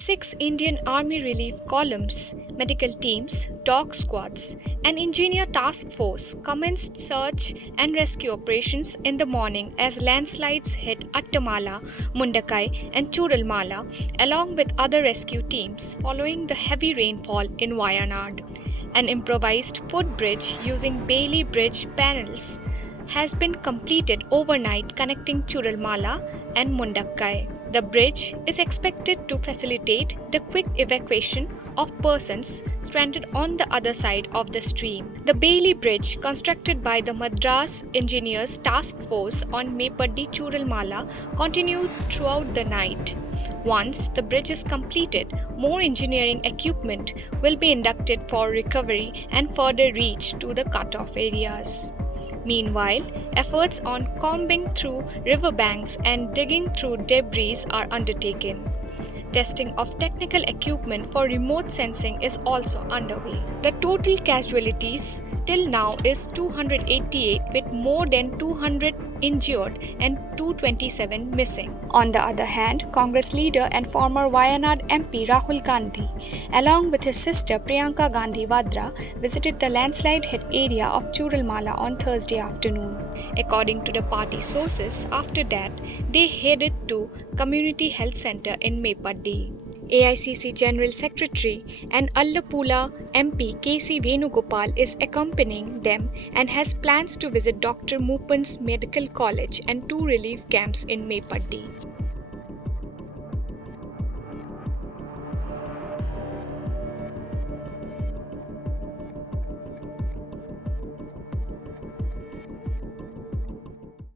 6 Indian Army relief columns, medical teams, dog squads, and engineer task force commenced search and rescue operations in the morning as landslides hit Attamala, Mundakai, and Churalmala, along with other rescue teams following the heavy rainfall in Wayanad. An improvised footbridge using Bailey Bridge panels has been completed overnight connecting Churalmala and Mundakai. The bridge is expected to facilitate the quick evacuation of persons stranded on the other side of the stream. The Bailey Bridge, constructed by the Madras Engineers Task Force on Mepaddi Churalmala, continued throughout the night. Once the bridge is completed, more engineering equipment will be inducted for recovery and further reach to the cut-off areas. Meanwhile, efforts on combing through riverbanks and digging through debris are undertaken. Testing of technical equipment for remote sensing is also underway. The total casualties till now is 288, with more than 200 injured and 227 missing. On the other hand, Congress leader and former Wayanad MP Rahul Gandhi, along with his sister Priyanka Gandhi Vadra, visited the landslide-hit area of Churalmala on Thursday afternoon. According to the party sources, after that, they headed to Community Health Center in Mepaddi. AICC General Secretary and Allapula MP KC Venugopal is accompanying them and has plans to visit Dr. Mupan's Medical College and 2 relief camps in Mepaddi.